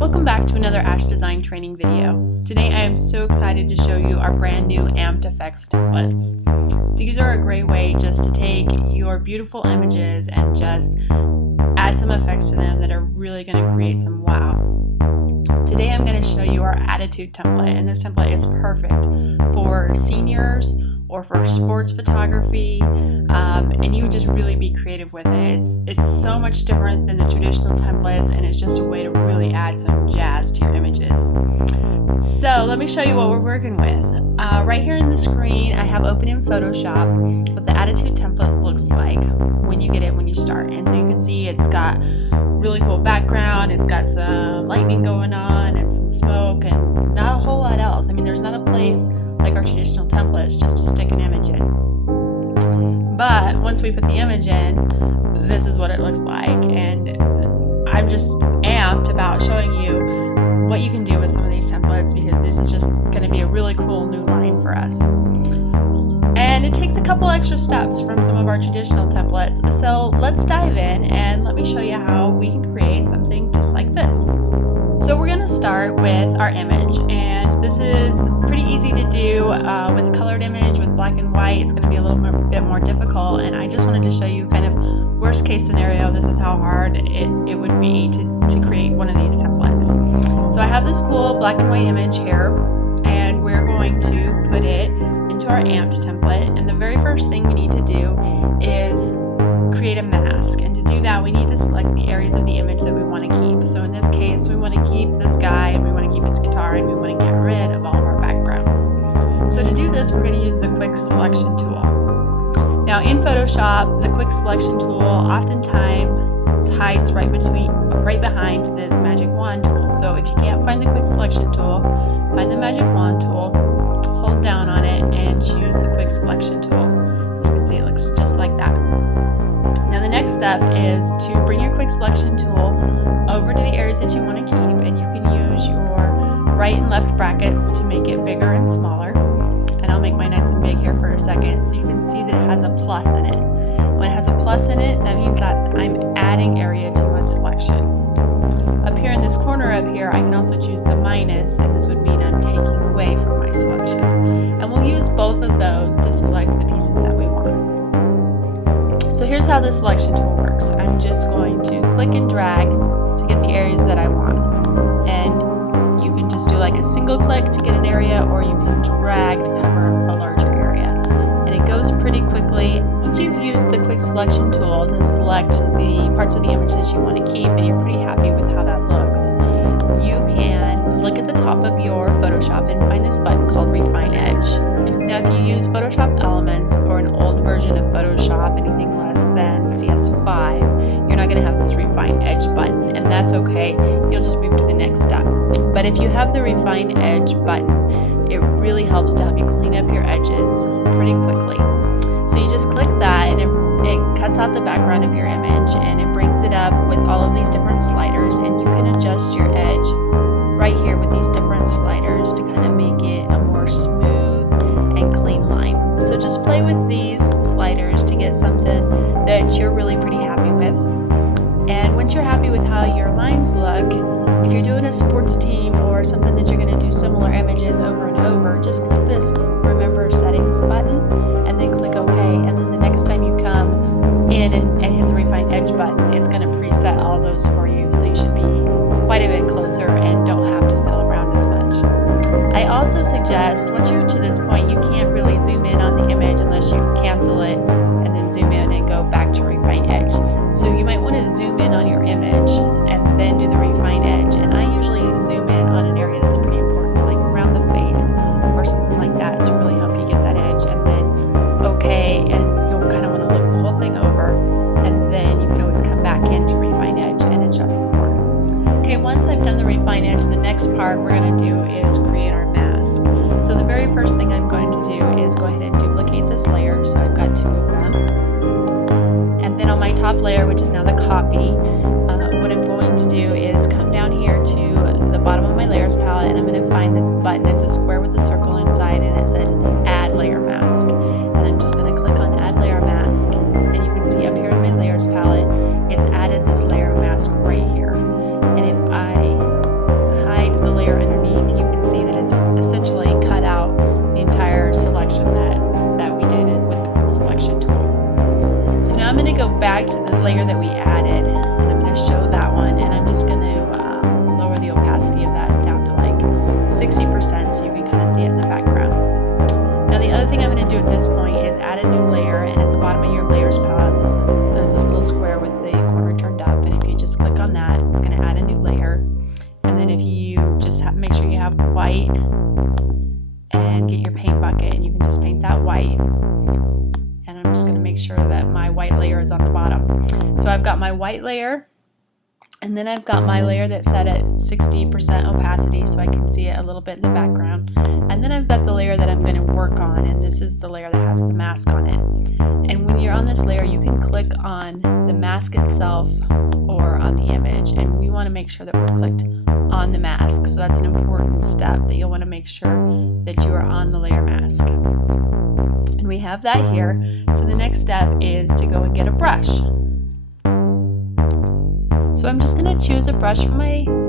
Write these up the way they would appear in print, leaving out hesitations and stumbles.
Welcome back to another Ash Design training video. Today I am so excited to show you our brand new Apmed Effects templates. These are a great way just to take your beautiful images and just add some effects to them that are really going to create some wow. Today I'm going to show you our attitude template, and this template is perfect for seniors or for sports photography, and you would just really be creative with it. It's so much different than the traditional templates, and it's just a way to really add some jazz to your images. So let me show you what we're working with. Right here in the screen I have open in Photoshop what the attitude template looks like when you get it when you start. And so you can see it's got really cool background, it's got some lightning going on and some smoke and not a whole lot else. I mean, there's not a place like our traditional templates just to stick an image in. But once we put the image in, this is what it looks like, and I'm just amped about showing you what you can do with some of these templates, because this is just going to be a really cool new line for us. And it takes a couple extra steps from some of our traditional templates, so let's dive in and let me show you how we can create something just like this. So we're going to start with our image, and this is pretty easy to do with a colored image. With black and white it's going to be a little bit more difficult, and I just wanted to show you kind of worst case scenario. This is how hard it would be to create one of these templates. So I have this cool black and white image here, and we're going to put it into our Apmed template, and the very first thing we need to do is create a mask. And to do that we need to select the areas of the image that we want to keep. So in this case we want to keep this guy, and we want to keep his guitar, and we want to get rid of all of our background. So to do this we're going to use the quick selection tool. Now in Photoshop, the quick selection tool oftentimes hides right behind this magic wand tool. So if you can't find the quick selection tool, find the magic wand tool, hold down on it, and choose the quick selection tool. You can see it looks just like that. Now the next step is to bring your quick selection tool over to the areas that you want to keep, and you can use your right and left brackets to make it bigger and smaller. And I'll make mine nice and big here for a second, so you can see that it has a plus in it. When it has a plus in it, that means that I'm adding area to my selection. Up here in this corner up here, I can also choose the minus, and this would mean I'm taking away from my selection. And we'll use both of those to select the pieces that we want. So here's how the selection tool works. I'm just going to click and drag to get the areas that I want. And you can just do like a single click to get an area, or you can drag to cover a larger area. And it goes pretty quickly. Once you've used the quick selection tool to select the parts of the image that you want to keep, and you're pretty happy with how that looks, you can look at the top of your Photoshop and find this button called Refine Edge. Now if you use Photoshop Elements or an old version of Photoshop, anything less than CS5, you're not going to have this Refine Edge button, and that's okay. You'll just move to the next step. But if you have the Refine Edge button, it really helps to help you clean up your edges pretty quickly. So you just click that, and it cuts out the background of your image, and it brings it up with all of these different sliders, and you can adjust your edge right here with these different sliders to kind of make it a more smooth and clean line. So just play with these sliders to get something that you're really pretty happy with. And once you're happy with how your lines look, if you're doing a sports team or something that you're going to do similar images over and over, just click this Remember Settings button and then click OK. And then the next time you come in and hit the Refine Edge button, it's going to preset all those for you. So you should be quite a bit closer and don't have to fiddle around as much. I also suggest, once you're to this point, you can't really zoom in on the image unless you cancel it and then zoom in and go back to Refine Edge. So you might want to zoom in on your image and then do the Refine Edge. And I usually zoom in on an area that's pretty important, like around the face or something like that, to really help you get that edge. And then OK, and you'll kind of want to look the whole thing over, and then you can always come back into Refine Edge and adjust some more. Okay, once I've done the Refine Edge, the next part we're going to do is create our mask. So the very first thing I'm going to do is go ahead and duplicate this layer. So I've got 2 of them. And then on my top layer, which is now the copy, what I'm going to do is come down here to the bottom of my layers palette, and I'm going to find this button. It's a square with a circle inside, and it says it's an Add Layer Mask. And I'm just going to click on Add Layer Mask, and you can see up here in my layers palette, it's added this layer mask right here. layer that we added, and I'm going to show that one, and I'm just going to lower the opacity of that down to like 60% so you can kind of see it in the background. Now the other thing I'm going to do at this point is add a new layer, and at the bottom of your layers palette there's this little square with the corner turned up, and if you just click on that, it's going to add a new layer. And then if you just make sure you have white and get your paint bucket, and you can just paint that white. And I'm just going to make sure that my white layer is on the bottom. So I've got my white layer, and then I've got my layer that's set at 60% opacity so I can see it a little bit in the background. And then I've got the layer that I'm going to work on, and this is the layer that has the mask on it. And when you're on this layer, you can click on the mask itself or on the image, and we want to make sure that we're clicked on the mask. So that's an important step, that you'll want to make sure that you are on the layer mask. And we have that here. So the next step is to go and get a brush. So I'm just going to choose a brush from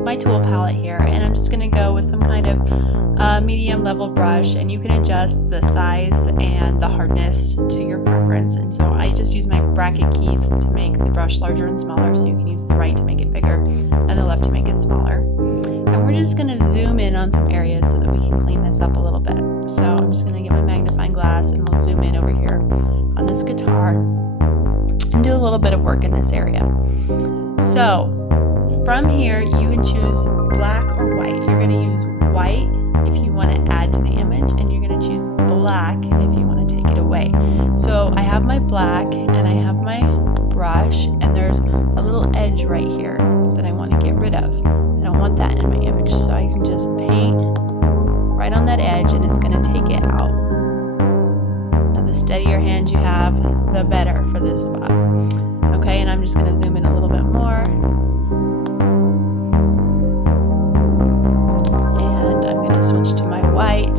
my tool palette here, and I'm just going to go with some kind of medium level brush, and you can adjust the size and the hardness to your preference. And so I just use my bracket keys to make the brush larger and smaller, so you can use the right to make it bigger and the left to make it smaller. And we're just going to zoom in on some areas so that we can clean this up a little bit. So I'm just going to get my magnifying glass, and we'll zoom in over here on this guitar and do a little bit of work in this area. So from here you can choose black or white. You're going to use white if you want to add to the image, and you're going to choose black if you want to take it away. So I have my black and I have my brush, and there's a little edge right here that I want to get rid of. I don't want that in my image, so I can just paint right on that edge, and it's going to take it out. Now the steadier hand you have, the better for this spot. Okay, and I'm just going to zoom in a little bit more, and I'm going to switch to my white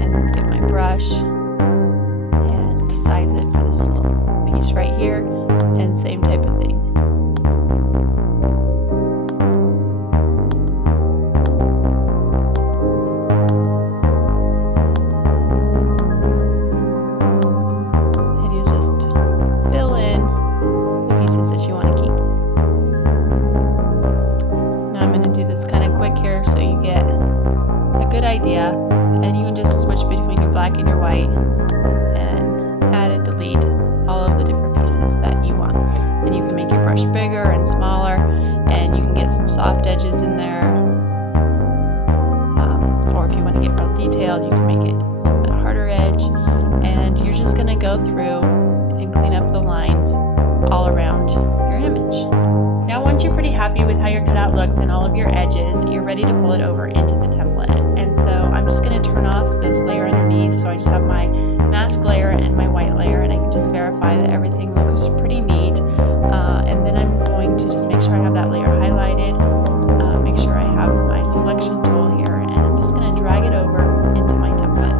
and get my brush and size it for this little piece right here, and same type of thing. Idea, and you can just switch between your black and your white and add and delete all of the different pieces that you want. And you can make your brush bigger and smaller, and you can get some soft edges in there, or if you want to get real detailed, you can make it a little bit harder edge, and you're just going to go through and clean up the lines all around your image. Now once you're pretty happy with how your cutout looks and all of your edges, you're ready to pull it over into the template. And so I'm just going to turn off this layer underneath, so I just have my mask layer and my white layer, and I can just verify that everything looks pretty neat. And then I'm going to just make sure I have that layer highlighted, make sure I have my selection tool here, and I'm just going to drag it over into my template.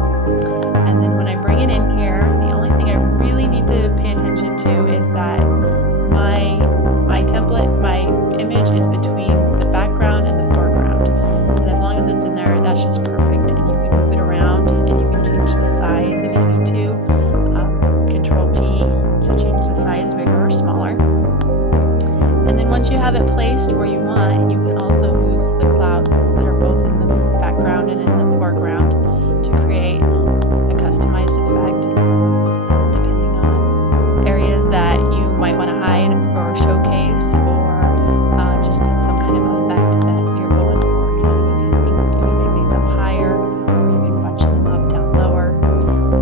And then when I bring it in here, the only thing I really need to pay attention to is that my template, my image is between the background and the foreground. And as long as it's in there, that's just perfect. And you can move it around, and you can change the size if you need to. Control T to change the size bigger or smaller. And then once you have it placed where you want, you can also move the clouds that are both in the background and in the foreground to create a customized effect, depending on areas that you might want to hide or showcase, or just some kind of effect that you're going for. You know, you can make these up higher, or you can bunch them up down lower,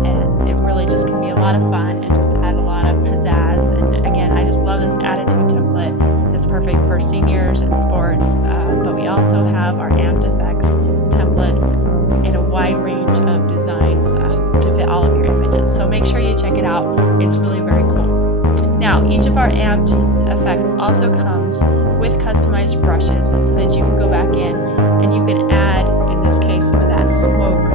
and it really just can be a lot of fun and just add a lot of pizzazz. And again, I just love this attitude template. It's perfect for seniors and sports, but we also have our Apmed Effects templates in a wide range of designs to fit all of your images. So make sure you check it out. It's really very cool. Now, each of our Apmed Effects also comes with customized brushes, so that you can go back in and you can add, in this case, some of that smoke